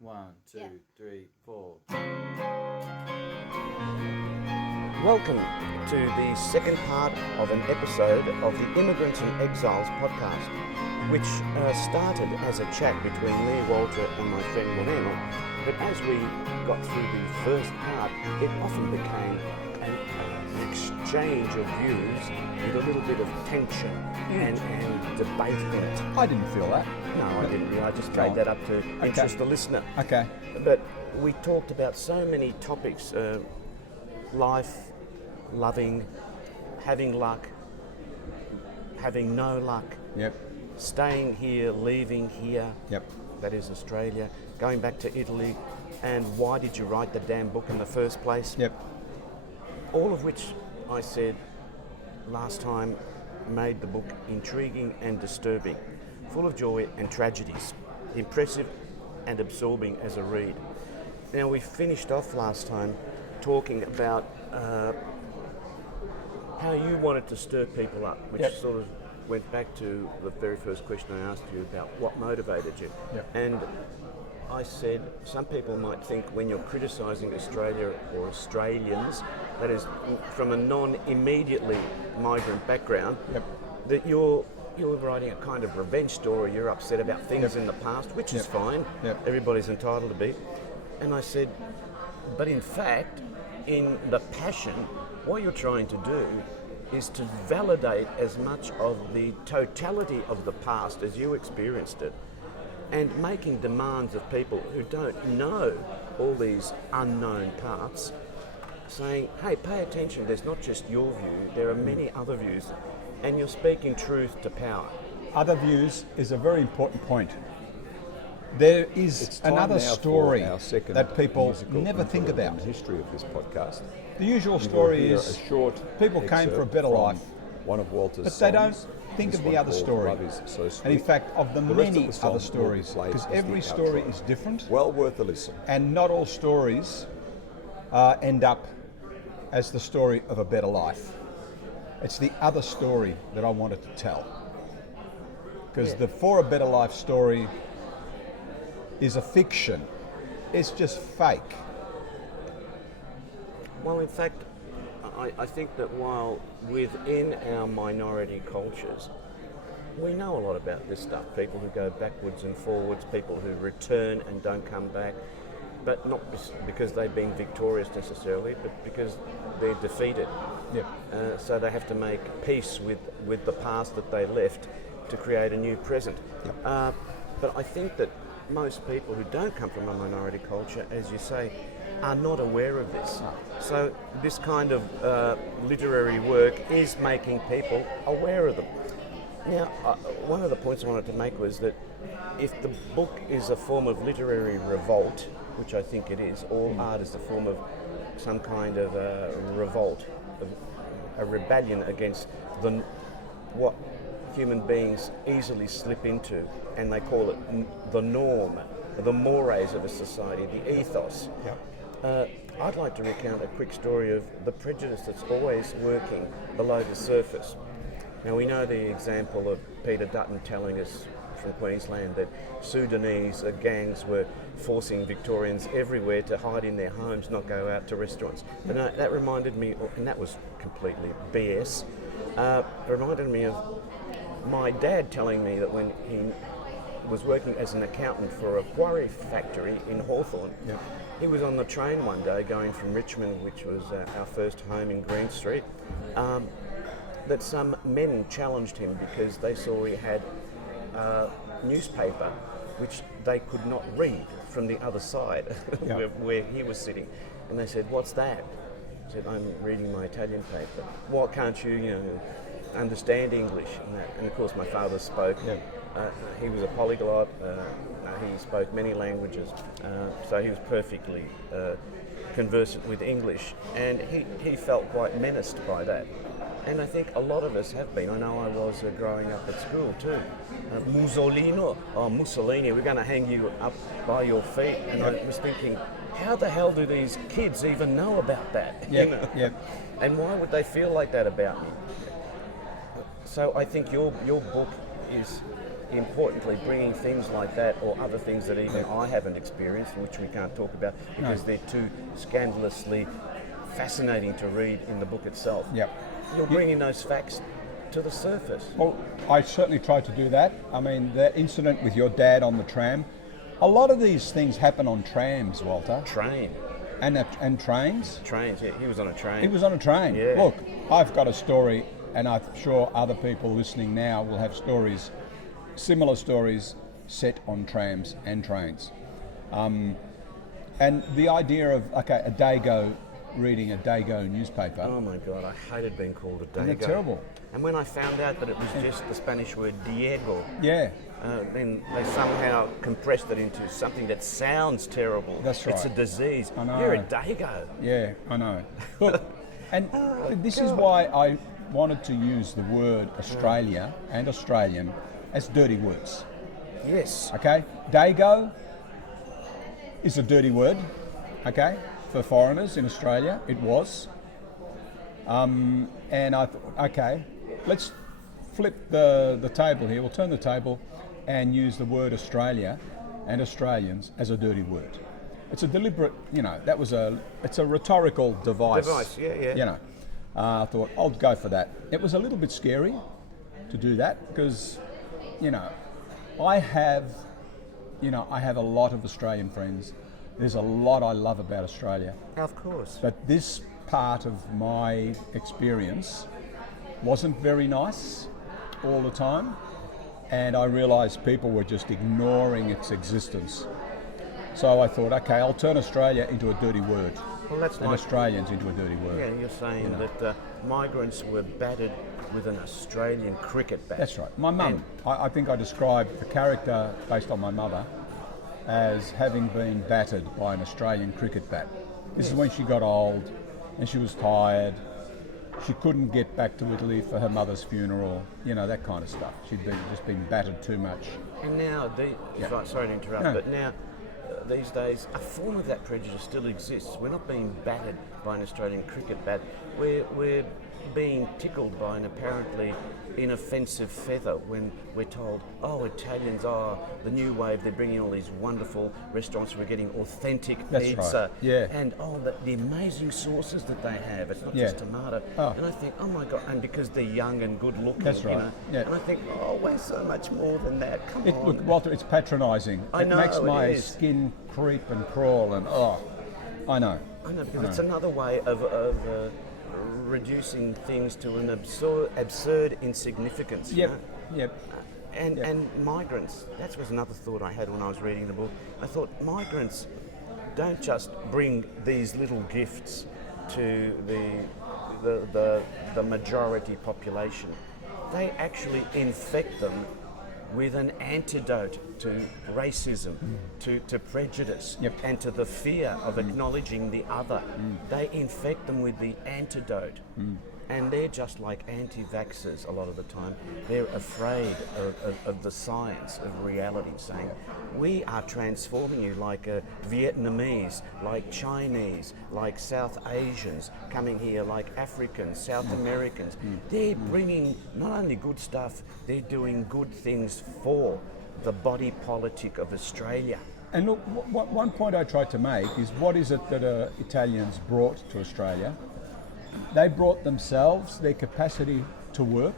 1, 2, 3, 4. Welcome to the second part of an episode of the Immigrants and Exiles podcast, which started as a chat between me, Walter, and my friend Moreno. But as we got through the first part, it often became an exchange of views with a little bit of tension and debate in it. I didn't feel that. No, I didn't. I just made that up to interest the listener. Okay. But we talked about so many topics, life, loving, having luck, having no luck, Yep. staying here, leaving here, Yep. that is Australia, going back to Italy, and why did you write the damn book in the first place? Yep. All of which I said last time made the book intriguing and disturbing, full of joy and tragedies, impressive and absorbing as a read. Now, we finished off last time talking about how you wanted to stir people up, which Yep. sort of went back to the very first question I asked you about what motivated you. Yep. And I said some people might think when you're criticising Australia or Australians, that is from a non-immediately migrant background, Yep. that you're writing a kind of revenge story, you're upset about things in the past, which is fine, everybody's entitled to be. And I said, but in fact, in the passion, what you're trying to do is to validate as much of the totality of the past as you experienced it, and making demands of people who don't know all these unknown parts, saying, hey, pay attention, there's not just your view, there are many other views, and you're speaking truth to power. Other views is a very important point. There is another story that people never think about. The history of this podcast. The usual story is a short people came for a better life, one of Walter's but they don't songs. think This of the one other called story. Love Is So Sweet. And in fact, of the The rest of many the song other will be stories, played because as the every story outro. is different, Well worth a listen. and not all stories end up as the story of a better life. It's the other story that I wanted to tell. Because the For a Better Life story is a fiction. It's just fake. Well, in fact, I think that while within our minority cultures, we know a lot about this stuff. People who go backwards and forwards, people who return and don't come back, but not because they've been victorious necessarily, but because they're defeated. Yep. So they have to make peace with the past that they left to create a new present. Yep. But I think that most people who don't come from a minority culture, as you say, are not aware of this. So this kind of literary work is making people aware of them. Now, one of the points I wanted to make was that if the book is a form of literary revolt, which I think it is, all art is a form of some kind of revolt, a rebellion against what human beings easily slip into, and they call it the norm, the mores of a society, the ethos. Yep. I'd like to recount a quick story of the prejudice that's always working below the surface. Now, we know the example of Peter Dutton telling us from Queensland that Sudanese gangs were forcing Victorians everywhere to hide in their homes, not go out to restaurants. But no, that reminded me, and that was completely BS, it reminded me of my dad telling me that when he was working as an accountant for a quarry factory in Hawthorne, he was on the train one day going from Richmond, which was our first home in Green Street, that some men challenged him because they saw he had a newspaper which they could not read from the other side where he was sitting. And they said, "What's that?" He said, "I'm reading my Italian paper." "Why can't you, understand English?" And of course my father spoke. He was a polyglot. He spoke many languages, so he was perfectly conversant with English, and he felt quite menaced by that. And I think a lot of us have been. I know I was growing up at school too. Mussolini, we're going to hang you up by your feet. And I was thinking, how the hell do these kids even know about that? And why would they feel like that about me? So I think your book is importantly, bringing things like that or other things that even I haven't experienced, which we can't talk about because they're too scandalously fascinating to read in the book itself. Yep. You're bringing those facts to the surface. Well, I certainly tried to do that. I mean, that incident with your dad on the tram, a lot of these things happen on trams, Walter. Train. And trains. Trains, yeah, he was on a train. He was on a train. Yeah. Look, I've got a story, and I'm sure other people listening now will have stories, similar stories, set on trams and trains. And the idea of, okay, a Dago reading a Dago newspaper. Oh my God, I hated being called a Dago. Isn't it terrible? And when I found out that it was just the Spanish word Diego, Yeah. then they somehow compressed it into something that sounds terrible. That's right. It's a disease. I know. You're a Dago. Yeah, I know. Look, and this is why I wanted to use the word Australia and Australian as dirty words. Yes. Okay? Dago is a dirty word, okay, for foreigners in Australia. It was. And I thought, okay, let's flip the table here. We'll turn the table and use the word Australia and Australians as a dirty word. It's a deliberate, it's a rhetorical device. Yeah. I thought, I'll go for that. It was a little bit scary to do that because, I have a lot of Australian friends. There's a lot I love about Australia. Of course. But this part of my experience wasn't very nice all the time. And I realised people were just ignoring its existence. So I thought, okay, I'll turn Australia into a dirty word. Well, that's and like Australians into a dirty word. Yeah, you're saying that migrants were battered with an Australian cricket bat. That's right. My mum, I think I described the character based on my mother as having been battered by an Australian cricket bat. This is when she got old and she was tired. She couldn't get back to Italy for her mother's funeral, that kind of stuff. She'd just been battered too much. And now, sorry to interrupt, No. but now, these days, a form of that prejudice still exists. We're not being battered by an Australian cricket bat. We're being tickled by an apparently inoffensive feather when we're told, oh, Italians are the new wave, they're bringing all these wonderful restaurants, we're getting authentic pizza. Right. Yeah. And the amazing sauces that they have, it's not Yeah. just tomato. Oh. And I think, oh my God, and because they're young and good looking, That's right. Yeah. And I think, oh, we're so much more than that, come on. Look, Walter, it's patronising. I know, it makes my it is. skin creep and crawl and I know. I know, because it's another way of reducing things to an absurd insignificance. Yep, You know? yep. And migrants, that was another thought I had when I was reading the book. I thought migrants don't just bring these little gifts to the majority population. They actually infect them with an antidote to racism, to prejudice, and to the fear of acknowledging the other. They infect them with the antidote. And they're just like anti-vaxxers a lot of the time. They're afraid of the science, of reality, saying, we are transforming you like Vietnamese, like Chinese, like South Asians coming here, like Africans, South Americans. They're bringing not only good stuff, they're doing good things for the body politic of Australia. And look, one point I tried to make is what is it that Italians brought to Australia? They brought themselves, their capacity to work.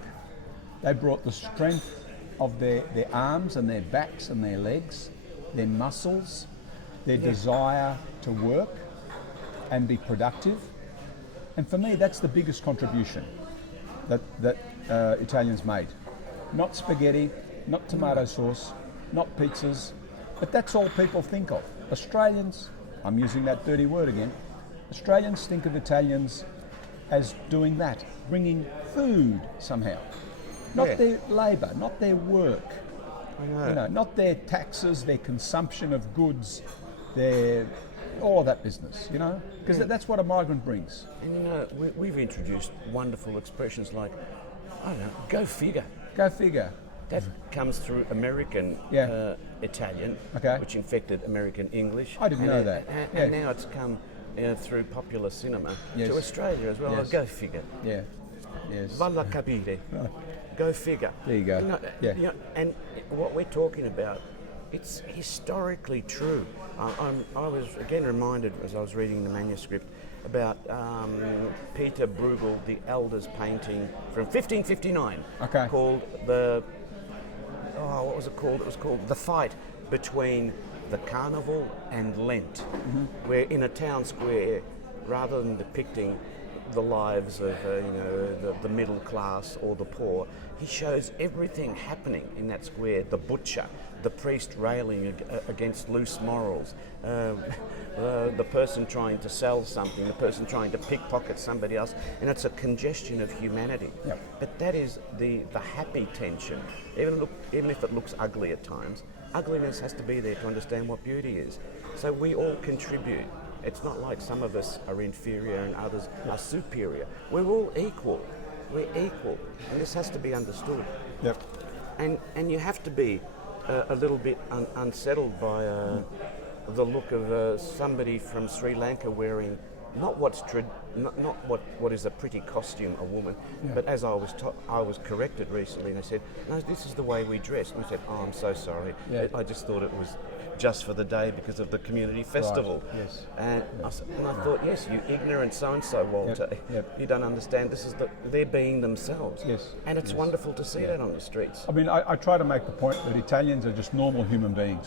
They brought the strength of their arms and their backs and their legs, their muscles, their desire to work and be productive. And for me, that's the biggest contribution that Italians made. Not spaghetti, not tomato sauce, not pizzas, but that's all people think of. Australians, I'm using that dirty word again, Australians think of Italians as doing that, bringing food somehow. Not their labour, not their work, not their taxes, their consumption of goods, all of that business, because that's what a migrant brings. And we've introduced wonderful expressions like, I don't know, go figure. Go figure. That comes through American Italian, Okay. which infected American English. I didn't know that. And now it's come through popular cinema to Australia as well. Yes. Go figure. Yeah. Yes. Valla capire. Go figure. There you go. Yeah. And what we're talking about, it's historically true. I was again reminded as I was reading the manuscript about Peter Bruegel, the Elder's painting from 1559, Okay. called what was it called? It was called The Fight Between the Carnival and Lent, where in a town square, rather than depicting the lives of the middle class or the poor, he shows everything happening in that square: the butcher, the priest railing against loose morals, the person trying to sell something, the person trying to pickpocket somebody else, and it's a congestion of humanity. Yep. But that is the happy tension. Even if it looks ugly at times, ugliness has to be there to understand what beauty is. So we all contribute. It's not like some of us are inferior and others are superior. We're all equal. We're equal, and this has to be understood. Yep. And you have to be a little bit unsettled by the look of somebody from Sri Lanka wearing not what is a pretty costume, a woman, but as I was corrected recently, and they said, no, this is the way we dress. And I said, oh, I'm so sorry. Yeah. I just thought it was just for the day because of the community festival. Right. Yes. And I thought, yes, you ignorant so-and-so, Walter. Yep. You don't understand. They're being themselves. Yes. And it's wonderful to see that on the streets. I mean, I try to make the point that Italians are just normal human beings.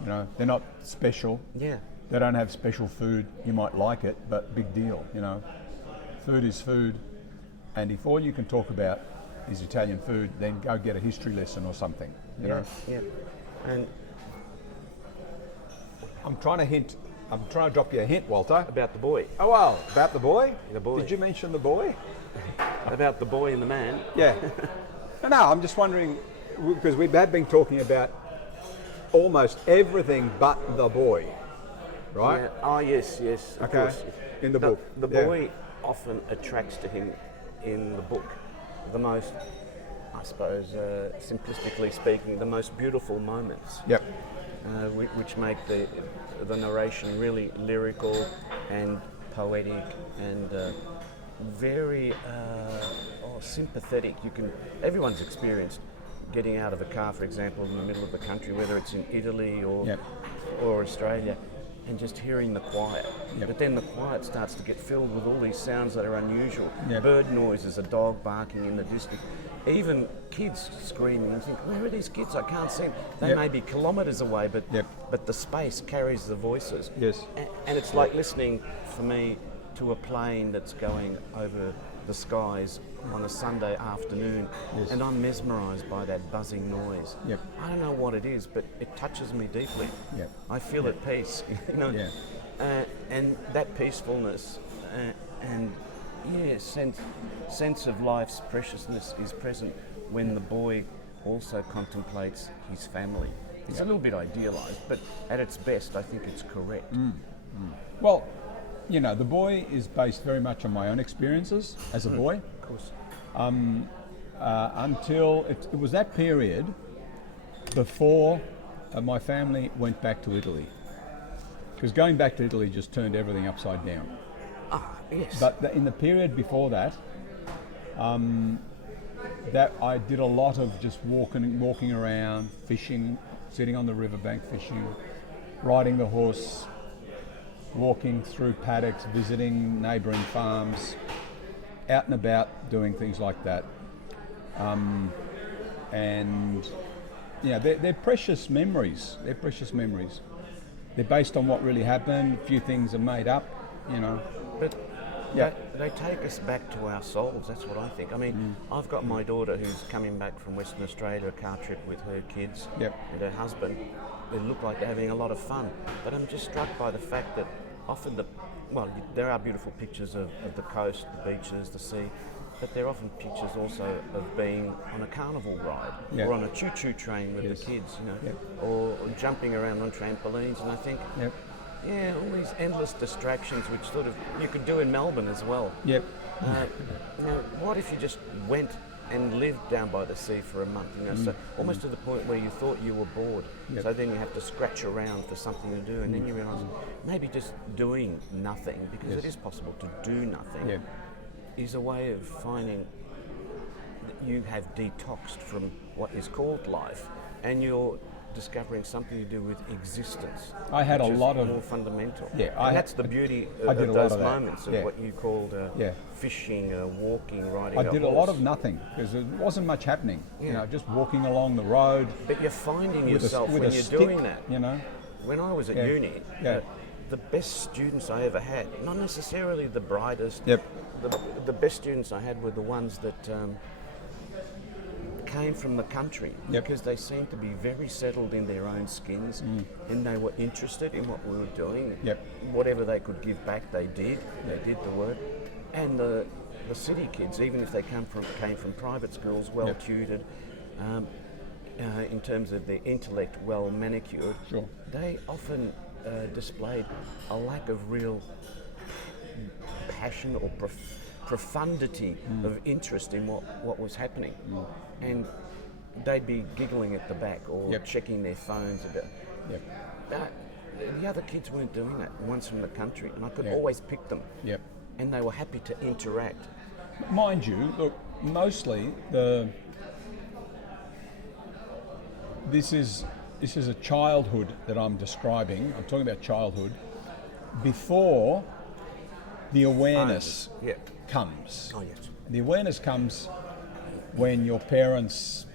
You know, they're not special. Yeah. They don't have special food. You might like it, but big deal, you know. Food is food, and if all you can talk about is Italian food, then go get a history lesson or something, you know. Yeah. And I'm trying to drop you a hint, Walter. about the boy. Oh, well, about the boy? The boy. Did you mention the boy? About the boy and the man. Yeah. No, I'm just wondering, because we have been talking about almost everything but the boy, right? Yeah. Oh, yes, of Okay. course. In the book. The Yeah. boy often attracts to him in the book the most, I suppose, simplistically speaking, the most beautiful moments. Yep. Which make the narration really lyrical and poetic and very sympathetic. Everyone's experienced getting out of a car, for example, in the middle of the country, whether it's in Italy or Australia, and just hearing the quiet. Yep. But then the quiet starts to get filled with all these sounds that are unusual. Yep. Bird noises, a dog barking in the distance, even kids screaming. And think, where are these kids? I can't see them. They Yep. may be kilometres away, but Yep. but the space carries the voices. Yes. And it's like listening, for me, to a plane that's going over the skies on a Sunday afternoon, Yes. and I'm mesmerised by that buzzing noise. Yep. I don't know what it is, but it touches me deeply. Yep. I feel at peace, you know. Yeah. And that peacefulness and sense of life's preciousness is present when the boy also contemplates his family. It's a little bit idealised, but at its best, I think it's correct. Well, you know, the boy is based very much on my own experiences as a boy. Of course. Until it was that period before my family went back to Italy. Because going back to Italy just turned everything upside down. Ah, yes. But in the period before that, that I did a lot of just walking around, fishing, sitting on the riverbank fishing, riding the horse, walking through paddocks, visiting neighbouring farms, out and about doing things like that. And yeah, they're precious memories. They're precious memories. They're based on what really happened. A few things are made up, you know. But Yeah. they take us back to our souls, that's what I think. I mean, I've got my daughter who's coming back from Western Australia, a car trip with her kids Yep. and her husband. They look like they're having a lot of fun. But I'm just struck by the fact that often there are beautiful pictures of the coast, the beaches, the sea, but there are often pictures also of being on a carnival ride Yeah. or on a choo-choo train with Yes. the kids, you know, Yep. or jumping around on trampolines. And I think, Yep. yeah, all these endless distractions, which sort of you could do in Melbourne as well. Yep. What if you just went and lived down by the sea for a month? You know, so almost to the point where you thought you were bored. Yep. So then you have to scratch around for something to do, and then you realise maybe just doing nothing, because Yes. it is possible to do nothing. Yep. is a way of finding that you have detoxed from what is called life, and you're discovering something to do with existence. I had a which is lot of more fundamental. Yeah, and that's the beauty I of did a lot those of that. moments of Yeah. what you called Yeah. fishing, walking, riding. I a did a horse. lot of nothing because there wasn't much happening. You Yeah. know, just walking along the road But you're finding with yourself with when a you're stick, doing that. You know, When I was at Yeah. uni, Yeah. the best students I ever had, not necessarily the brightest, Yep. the best students I had were the ones that came from the country, Yep. because they seemed to be very settled in their own skins, and they were interested in what we were doing. Yep. Whatever they could give back, they did. They did the work. And the city kids, even if they came from private schools, well Yep. tutored, in terms of their intellect, well manicured, Sure. they often displayed a lack of real passion or profundity of interest in what was happening. And they'd be giggling at the back or Yep. checking their phones about. Yep. The other kids weren't doing that, the ones from the country, and I could Yeah. always pick them. Yep. And they were happy to interact. Mind you, look, mostly this is a childhood that I'm describing. I'm talking about childhood before the awareness Yeah. comes. Oh yes. The awareness comes when your parents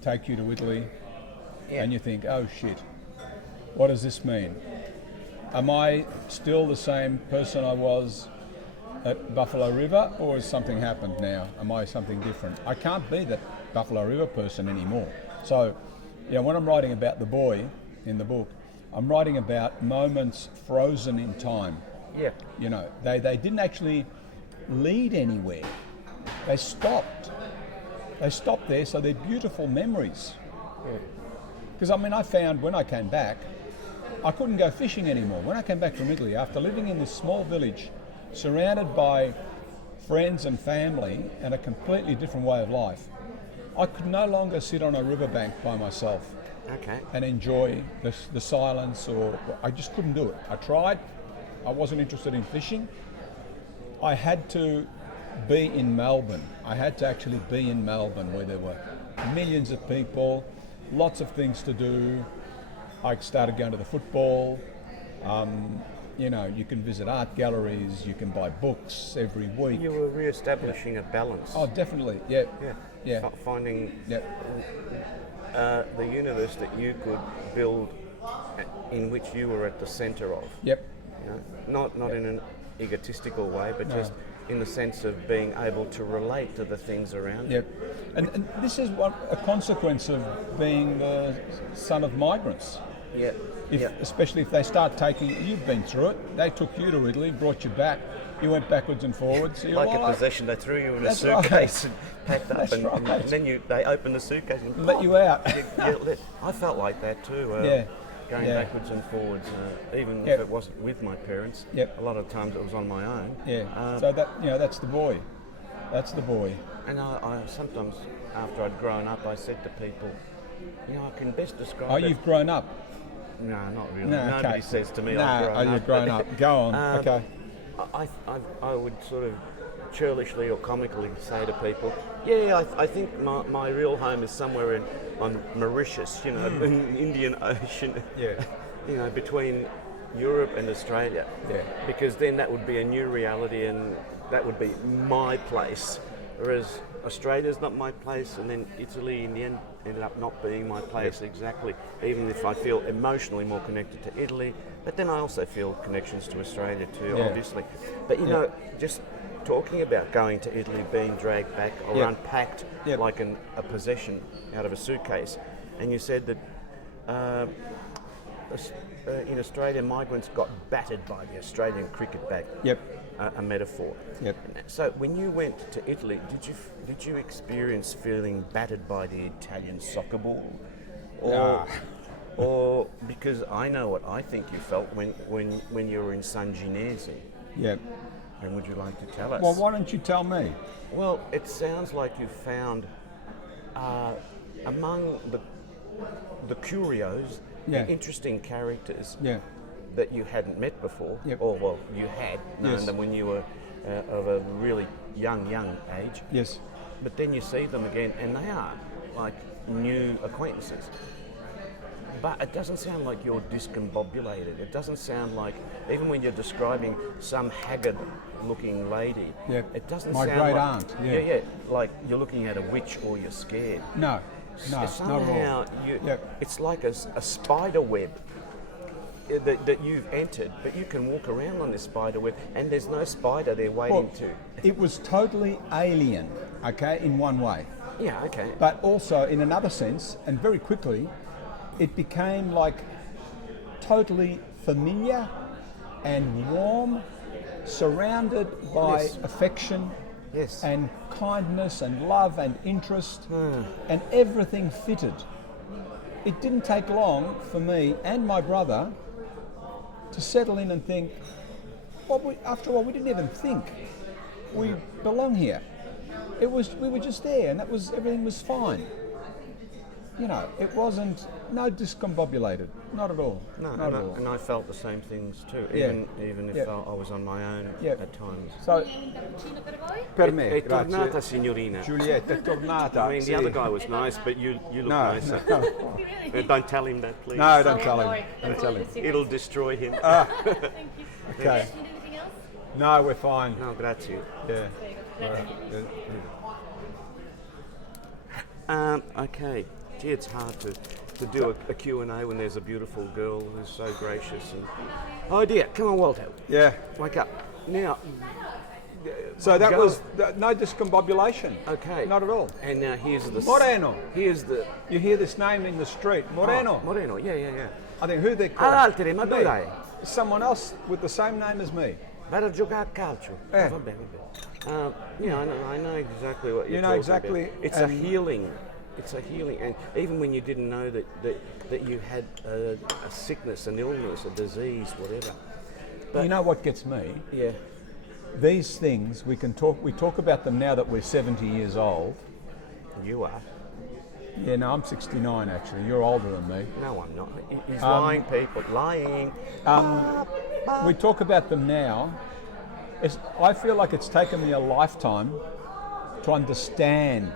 take you to Italy and you think, oh shit, what does this mean? Am I still the same person I was at Buffalo River, or has something happened now? Am I something different? I can't be that Buffalo River person anymore. So, when I'm writing about the boy in the book, I'm writing about moments frozen in time. Yeah. They didn't actually lead anywhere. They stopped. They stopped there, so they're beautiful memories. Because I found when I came back, I couldn't go fishing anymore. When I came back from Italy, after living in this small village, surrounded by friends and family and a completely different way of life, I could no longer sit on a riverbank by myself Okay. and enjoy the silence, or I just couldn't do it. I tried. I wasn't interested in fishing. I had to be in Melbourne. I had to actually be in Melbourne where there were millions of people, lots of things to do. I started going to the football. You can visit art galleries, you can buy books every week. You were re-establishing a balance. Oh, definitely, yeah. Yeah. Finding Yeah. the universe that you could build, in which you were at the centre of. Yep. Not in an egotistical way, but just in the sense of being able to relate to the things around you. Yep. And this is a consequence of being the son of migrants. Yeah. Especially if they start taking, you've been through it, they took you to Italy, brought you back, you went backwards and forwards. So Like a possession, they threw you in a That's suitcase and packed up, That's and right. then they opened the suitcase and let you out. I felt like that too. Going Yeah. backwards and forwards, even Yep. if it wasn't with my parents. Yep. A lot of times it was on my own. Yeah. So that's the boy. That's the boy. And I sometimes, after I'd grown up, I said to people, I can best describe Oh, it. you've grown up. No, not really. No, Nobody okay. says to me, No, I've grown up. you've grown up. Go on. Okay. I would sort of churlishly or comically say to people, I think my real home is somewhere on Mauritius, in the Indian Ocean, between Europe and Australia. Yeah. Because then that would be a new reality and that would be my place. Whereas Australia's not my place, and then Italy in the end ended up not being my place exactly, even if I feel emotionally more connected to Italy. But then I also feel connections to Australia too, obviously. But just talking about going to Italy, being dragged back or unpacked like a possession out of a suitcase, and you said that in Australia, migrants got battered by the Australian cricket bat. Yep. A metaphor. Yep. So when you went to Italy, did you experience feeling battered by the Italian soccer ball, or because I know what I think you felt when you were in San Ginese? Yep. And would you like to tell us? Well, why don't you tell me? Well, it sounds like you found among the curios, the interesting characters, that you hadn't met before, Yep. or well, you had known Yes. them when you were of a really young age. Yes. But then you see them again, and they are like new acquaintances. But it doesn't sound like you're discombobulated. It doesn't sound like, even when you're describing some haggard-looking lady, Yep. it doesn't My sound great like, aunt, yeah. yeah, like you're looking at a witch or you're scared. No, not at Somehow all. Yep. it's like a spider web that you've entered, but you can walk around on this spider web, and there's no spider there waiting Well, to. it was totally alien, okay, in one way. Yeah, okay. But also in another sense, and very quickly, it became like totally familiar and warm, surrounded by Yes. affection Yes. and kindness and love and interest, and everything fitted. It didn't take long for me and my brother to settle in and think, after all, we didn't even think we belong here. We were just there, and everything was fine. You know, it wasn't discombobulated, not at all. No, not at all. and I felt the same things too, Yeah. even if Yeah. I was on my own Yeah. at times. So, per me, È grazie. tornata, signorina. Giulietta, è tornata. I mean, the sì. other guy was nice, but you look No, nicer. no, Don't tell him that, please. no, don't tell him. Don't tell him. It'll destroy him. Okay. Need anything else? No, we're fine. No, grazie. Yeah. Okay. Gee, it's hard to do a Q&A when there's a beautiful girl who's so gracious. And oh dear, come on, Walter, Yeah. wake up. Now, So that Go. was no discombobulation. okay. Not at all. And now here's the... Moreno. Here's the... You hear this name in the street, Moreno. Oh, Moreno, yeah. I think who they're called. Altre, ma Me. dai. Someone else with the same name as me. Vado a giocare a calcio. Eh. Vabbè. Yeah, I know exactly what you're You know talking exactly, about. It's a and- healing. It's a healing, and even when you didn't know that you had a sickness, an illness, a disease, whatever. But You know what gets me? yeah, These things we talk about them now that we're 70 years old. you are. Yeah, no, I'm 69 actually. You're older than me. No, I'm not. He's lying, people. Lying. We talk about them now. I feel like it's taken me a lifetime to understand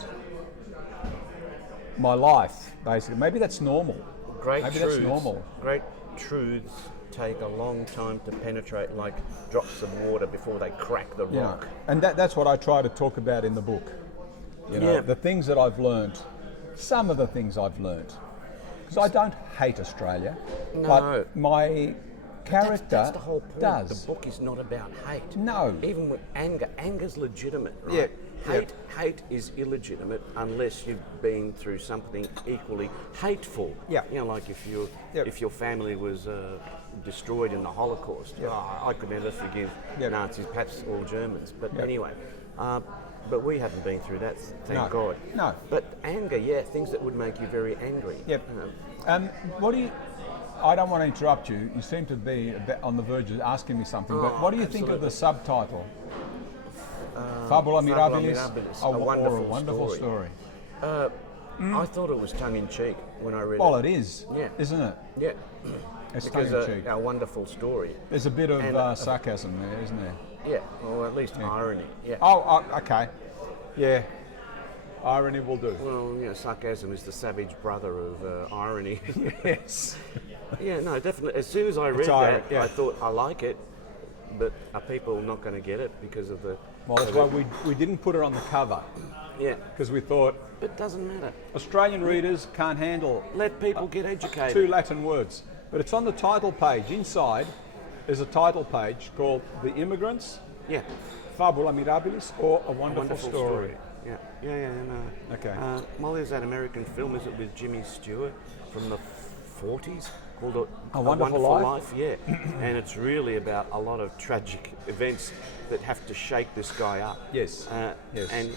my life, basically. Maybe that's normal. Great Maybe truths. that's normal. Great truths take a long time to penetrate, like drops of water before they crack the You know, rock. and that's what I try to talk about in the book. You know, Yeah. the things that I've learnt, some of the things I've learnt. Because I don't hate Australia, No. but my character That's the whole point. does. The book is not about hate. No. Even with anger, anger's legitimate, right? Yeah, yeah. Hate is illegitimate unless you've been through something equally hateful. Yeah. You know, like if Yeah. your family was destroyed in the Holocaust. Yeah. Oh, I could never forgive Yeah. Nazis, perhaps all Germans. But Yeah. anyway, but we haven't been through that, thank No. God. No. But anger, yeah, things that would make you very angry. Yep. What do you? I don't want to interrupt you. You seem to be a bit on the verge of asking me something. But Oh, what do you think of the subtitle? Fabula Fabula Mirabilis, Mirabilis, or a a wonderful wonderful story. story. I thought it was tongue-in-cheek when I read Well, it. it is, Yeah. isn't it? Yeah. It's Because tongue-in-cheek. a wonderful story. There's a bit of and, sarcasm there, isn't there? Yeah, or at least irony. Yeah. Oh, okay. Yeah. Irony will do. Well, you know, sarcasm is the savage brother of irony. Yes. Yeah, no, definitely. As soon as I read irony, that, yeah. I thought, I like it, but are people not going to get it because of the... Well, that's why we didn't put it on the cover, Yeah, because we thought but it doesn't matter. Australian readers can't handle Let people get two educated. Latin words. But it's on the title page. Inside is a title page called The Immigrants, Yeah. Fabula Mirabilis, or A Wonderful, Story. Yeah, no. Okay. Well, there's that American film, is it with Jimmy Stewart from the 40s called A Wonderful Life? Yeah, and it's really about a lot of tragic events that have to shake this guy up. Yes. Yes. And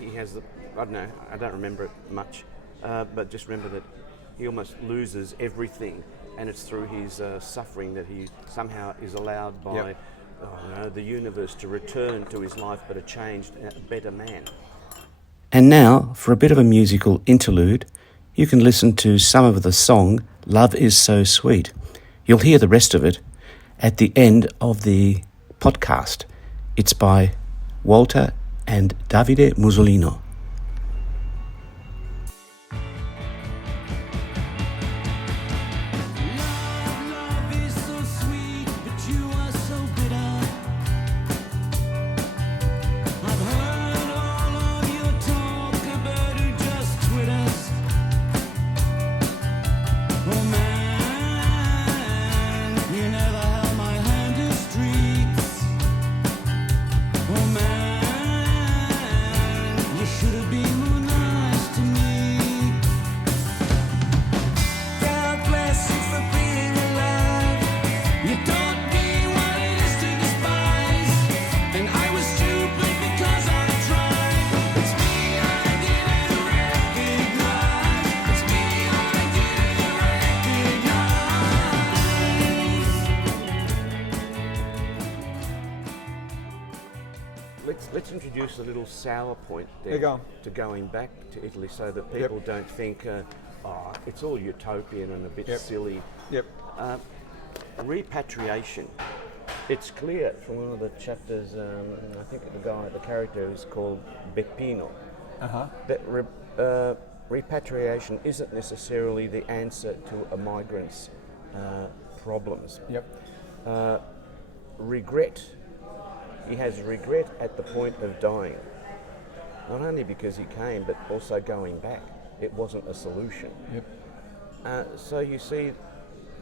he has the, I don't know, I don't remember it much, but just remember that he almost loses everything, and it's through his suffering that he somehow is allowed by Yep. the universe to return to his life, but a changed, better man. And now, for a bit of a musical interlude, you can listen to some of the song Love Is So Sweet, You'll hear the rest of it at the end of the podcast. It's by Walter and Davide Musolino. Let's introduce a little sour point there There you go. to going back to Italy, so that people don't think, it's all utopian and a bit silly. Yep. Repatriation. It's clear from one of the chapters, I think the character is called Beppino, that repatriation isn't necessarily the answer to a migrant's problems. Yep. Regret. He has regret at the point of dying. Not only because he came, but also going back. It wasn't a solution. Yep. So you see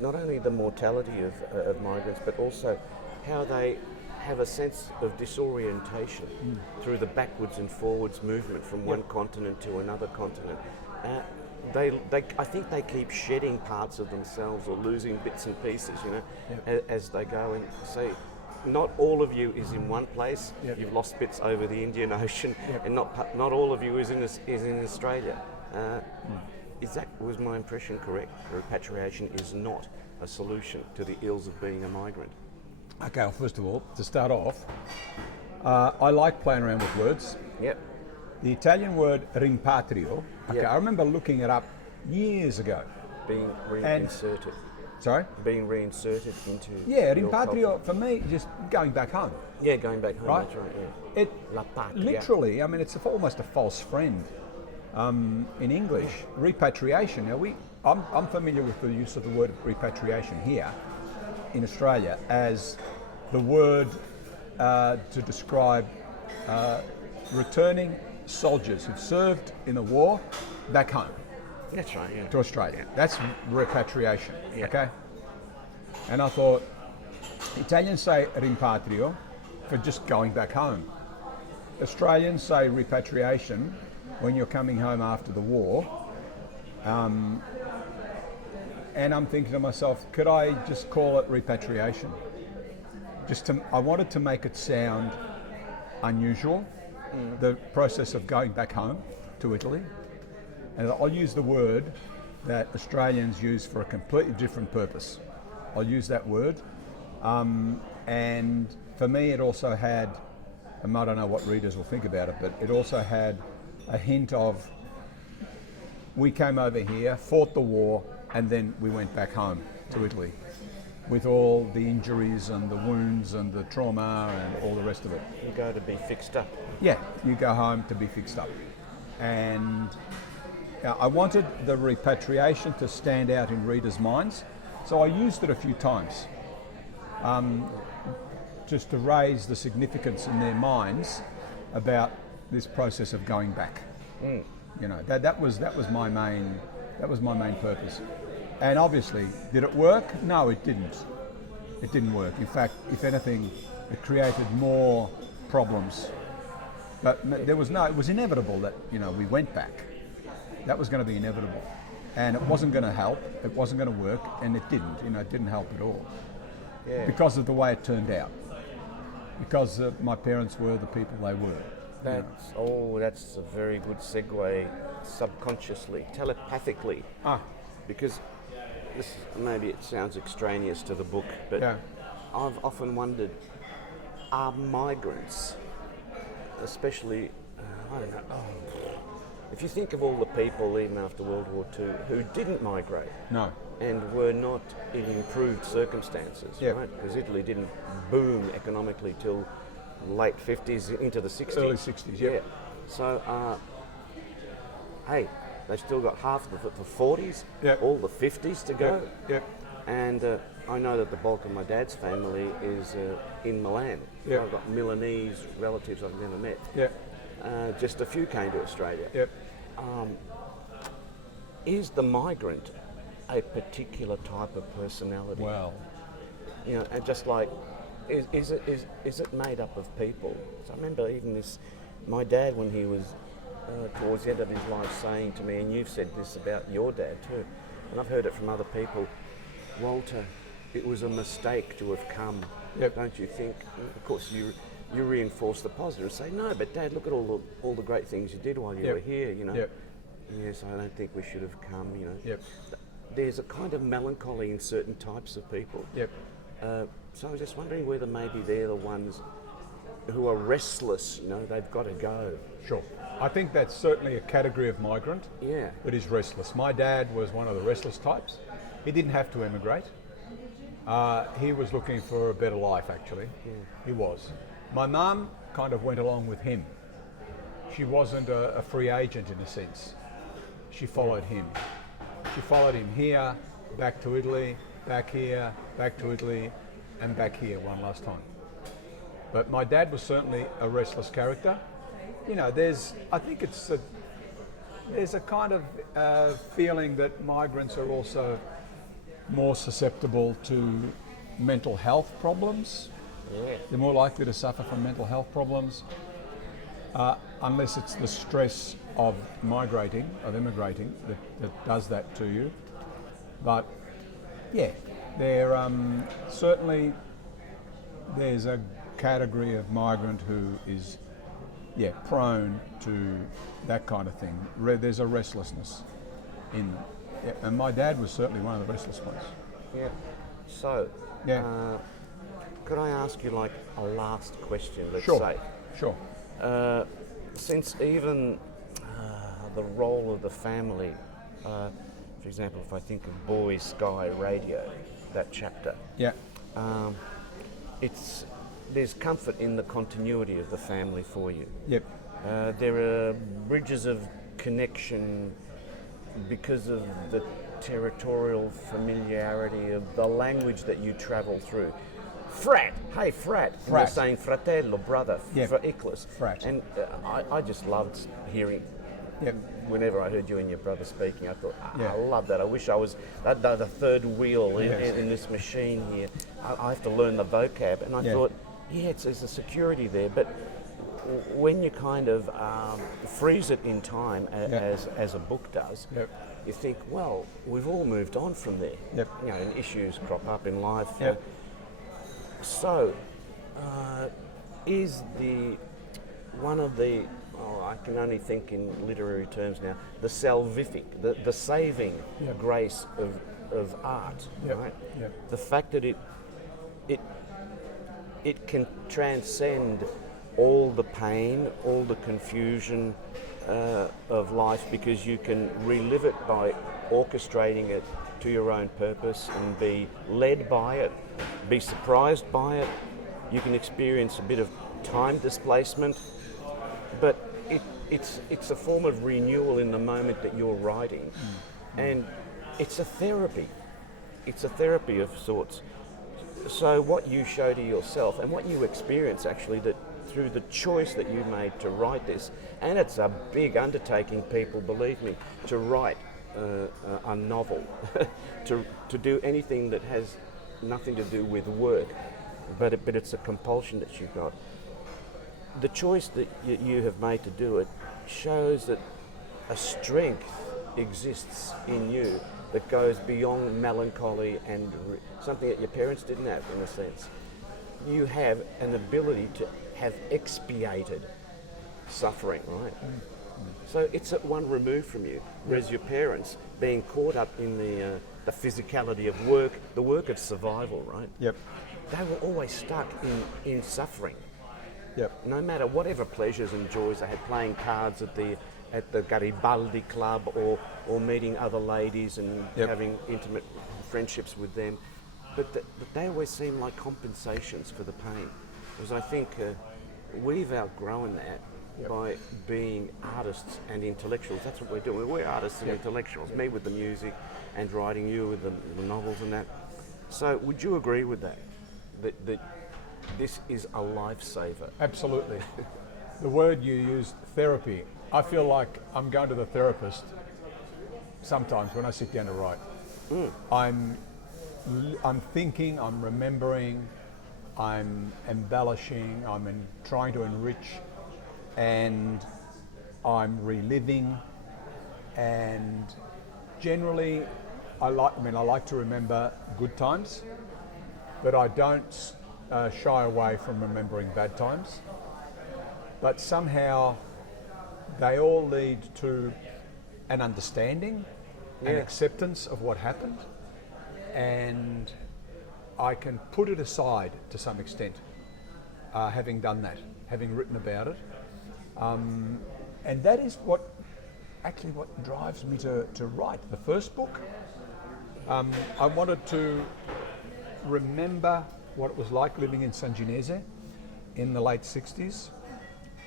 not only the mortality of migrants, but also how they have a sense of disorientation through the backwards and forwards movement from one continent to another continent. I think they keep shedding parts of themselves or losing bits and pieces, as they go. And see, not all of you is in one place. Yep. You've lost bits over the Indian Ocean, and not all of you is in Australia. Was my impression correct? Repatriation is not a solution to the ills of being a migrant. Okay, well, first of all, to start off, I like playing around with words. Yep. The Italian word rimpatrio, I remember looking it up years ago. Being reinserted. Sorry? Being reinserted into. Yeah, your rimpatrio, culture. for me, just going back home. Yeah, going back home. Right? That's right. Yeah. It La patria. literally, I mean, it's almost a false friend in English. Repatriation. Now, I'm familiar with the use of the word repatriation here in Australia as the word to describe returning soldiers who've served in a war back home. That's right. Yeah. To Australia. That's repatriation. Yeah. Okay. And I thought, Italians say rimpatrio for just going back home. Australians say repatriation when you're coming home after the war. And I'm thinking to myself, could I just call it repatriation? I wanted to make it sound unusual, the process of going back home to Italy. And I'll use the word that Australians use for a completely different purpose. I'll use that word. And for me, it also had, and I don't know what readers will think about it, but it also had a hint of, we came over here, fought the war, and then we went back home to Italy with all the injuries and the wounds and the trauma and all the rest of it. You go to be fixed up. Yeah, you go home to be fixed up. And I wanted the repatriation to stand out in readers' minds, so I used it a few times, just to raise the significance in their minds about this process of going back. That was my main purpose. And obviously, did it work? No, it didn't. It didn't work. In fact, if anything, it created more problems. But it was inevitable that we went back. That was going to be inevitable, and it wasn't going to help. It wasn't going to work, and it didn't. It didn't help at all, because of the way it turned out. Because my parents were the people they were. That's a very good segue. Subconsciously, telepathically, because maybe it sounds extraneous to the book, but I've often wondered: are migrants, especially, I don't know. If you think of all the people, even after World War II, who didn't migrate, and were not in improved circumstances, Yeah. right? Because Italy didn't boom economically till late 50s into the 60s. Early 60s, yeah. So, hey, they still got half of the 40s, Yeah. all the 50s to go. Yeah. And I know that the bulk of my dad's family is in Milan. Yeah. I've got Milanese relatives I've never met. Yeah. Just a few came to Australia. Yeah. Is the migrant a particular type of personality? Well, You know, and just like, is it made up of people? So I remember even this, my dad when he was towards the end of his life saying to me, and you've said this about your dad too, and I've heard it from other people, Walter, it was a mistake to have come. Yep. Don't you think? Of course, you reinforce the positive and say, no, but Dad, look at all the great things you did while you Yep. were here. You know. Yep. Yes, I don't think we should have come. You know. Yep. There's a kind of melancholy in certain types of people. Yep. So I was just wondering whether maybe they're the ones who are restless. You know, they've got to go. Sure. I think that's certainly a category of migrant Yeah. that is restless. My dad was one of the restless types. He didn't have to emigrate. He was looking for a better life, actually. Yeah. He was. My mum kind of went along with him. She wasn't a free agent in a sense. She followed him. She followed him here, back to Italy, back here, back to Italy, and back here one last time. But my dad was certainly a restless character. You know, there's a kind of feeling that migrants are also more susceptible to mental health problems. Yeah. They're more likely to suffer from mental health problems unless it's the stress of immigrating that does that to you. But yeah, certainly there's a category of migrant who is prone to that kind of thing. There's a restlessness in them. Yeah, and my dad was certainly one of the restless ones. Yeah. So, Yeah. could I ask you like a last question, let's Sure. say? Sure. Since even the role of the family, for example, if I think of Boy Sky Radio, that chapter, Yeah. there's comfort in the continuity of the family for you. Yep. There are bridges of connection because of the territorial familiarity of the language that you travel through. Frat, hey frat. And you're Frat. saying fratello, brother, Yeah. fratellos. Frat. And I just loved hearing. Yep. Whenever I heard you and your brother speaking, I thought, Yeah. I love that. I wish I was the third wheel Yes. in this machine here. I have to learn the vocab. And I Yeah. thought, there's a security there. But when you kind of freeze it in time, as a book does, Yep. you think, well, we've all moved on from there. Yep. You know, and issues crop up in life. Yep. So, is one of the, I can only think in literary terms now, the salvific, the saving Yep. grace of art, Yep. right? Yep. The fact that it can transcend all the pain, all the confusion of life, because you can relive it by orchestrating it to your own purpose and be led by it, be surprised by it. You can experience a bit of time displacement, but it's a form of renewal in the moment that you're writing, and it's a therapy. It's a therapy of sorts. So what you show to yourself and what you experience actually, that through the choice that you made to write this, and it's a big undertaking, people, believe me, to write a novel, to do anything that has nothing to do with work, but it's a compulsion that you've got. The choice that you have made to do it shows that a strength exists in you that goes beyond melancholy and something that your parents didn't have, in a sense. You have an ability to have expiated suffering, right? So it's at one remove from you, whereas your parents, being caught up in the physicality of work, the work of survival, right? Yep. They were always stuck in suffering. Yep. No matter whatever pleasures and joys they had, playing cards at the Garibaldi Club or meeting other ladies and Yep. having intimate friendships with them, but they always seem like compensations for the pain. Because I think we've outgrown that by being artists and intellectuals. That's what we're doing. We're artists and intellectuals. Me with the music and writing, you with the novels and that. So would you agree with that? That this is a lifesaver? Absolutely. The word you used, therapy. I feel like I'm going to the therapist sometimes when I sit down to write. I'm thinking, I'm remembering, I'm embellishing, I'm trying to enrich, and I'm reliving. And generally, I like to remember good times, but I don't shy away from remembering bad times. But somehow they all lead to an understanding, an acceptance of what happened, and I can put it aside to some extent, having done that, having written about it. And that is what drives me to write. The first book, I wanted to remember what it was like living in San Ginese in the late 60s,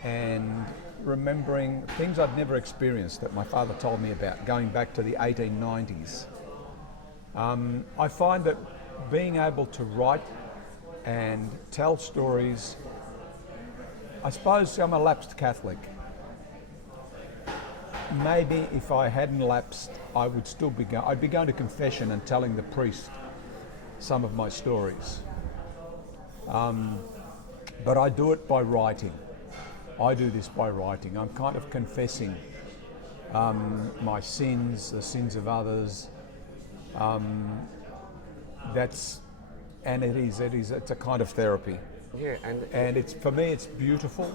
and remembering things I'd never experienced that my father told me about, going back to the 1890s. I find that being able to write and tell stories, I suppose I'm a lapsed Catholic. Maybe if I hadn't lapsed, I would still be I'd be going to confession and telling the priest some of my stories. But I do it by writing. I do this by writing. I'm kind of confessing my sins, the sins of others. It's a kind of therapy. Yeah, And it's, for me, it's beautiful.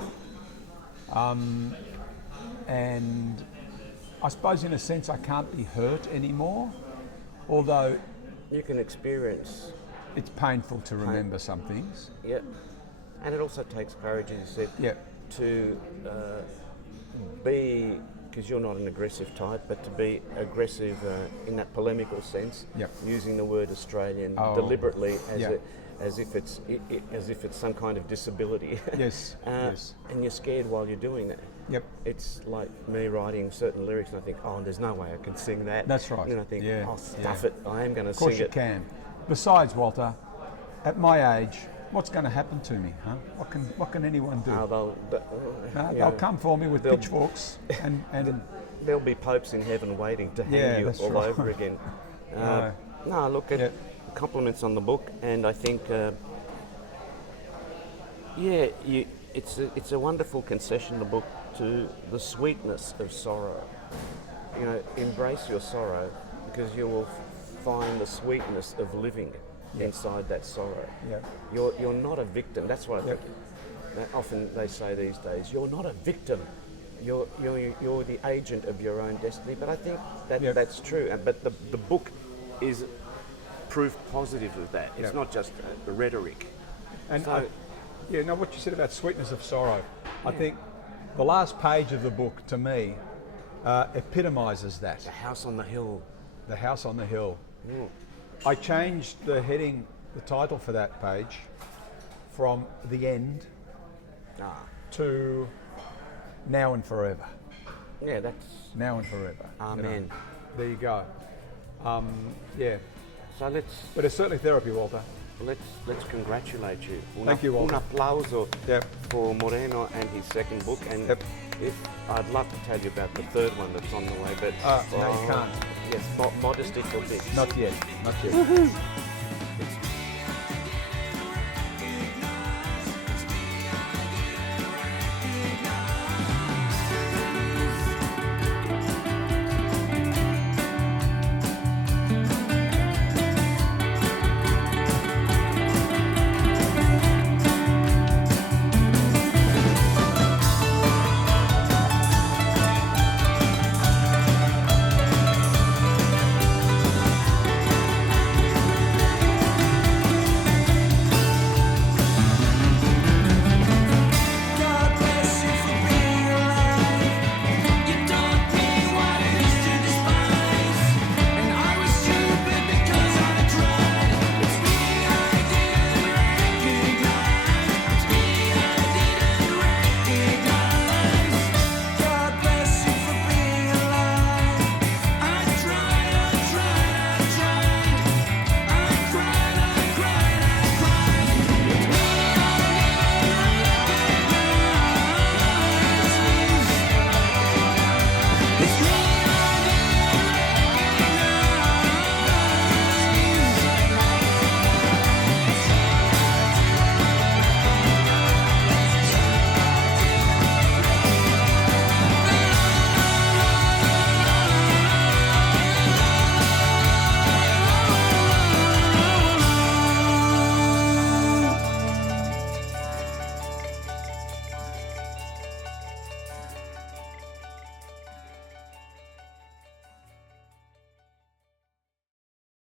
And I suppose in a sense I can't be hurt anymore, although you can experience. It's painful to remember some things. Yeah, and it also takes courage, as you said, to be, because you're not an aggressive type, but to be aggressive in that polemical sense, using the word Australian deliberately as if it's some kind of disability. Yes. And you're scared while you're doing that. Yep. It's like me writing certain lyrics and I think, oh, there's no way I can sing that. That's right. And then I think, oh, stuff it, I am going to sing it. Of course you can. Besides, Walter, at my age, what's going to happen to me? Huh? What can anyone do? They'll come for me with pitchforks and there'll be popes in heaven waiting to hang you all over again. No, look at compliments on the book, and I think it's a wonderful concession, the book, to the sweetness of sorrow. You know, embrace your sorrow because you will find the sweetness of living inside that sorrow. Yeah. You're not a victim. That's what I think. Often they say these days, you're not a victim. You're the agent of your own destiny. But I think that's true. But the book is proof positive of that. It's not just rhetoric. And what you said about sweetness of sorrow, I think the last page of the book, to me, epitomises that. The house on the hill. The house on the hill. I changed the heading, the title for that page, from The End to Now and Forever. Yeah, that's... Now and Forever. Amen. You know, there you go. So but it's certainly therapy, Walter. Let's congratulate you. Thank you, Walter. Un applauso for Moreno and his second book. And I'd love to tell you about the third one that's on the way, but no, you can't. Yes, modesty forbids. Not yet.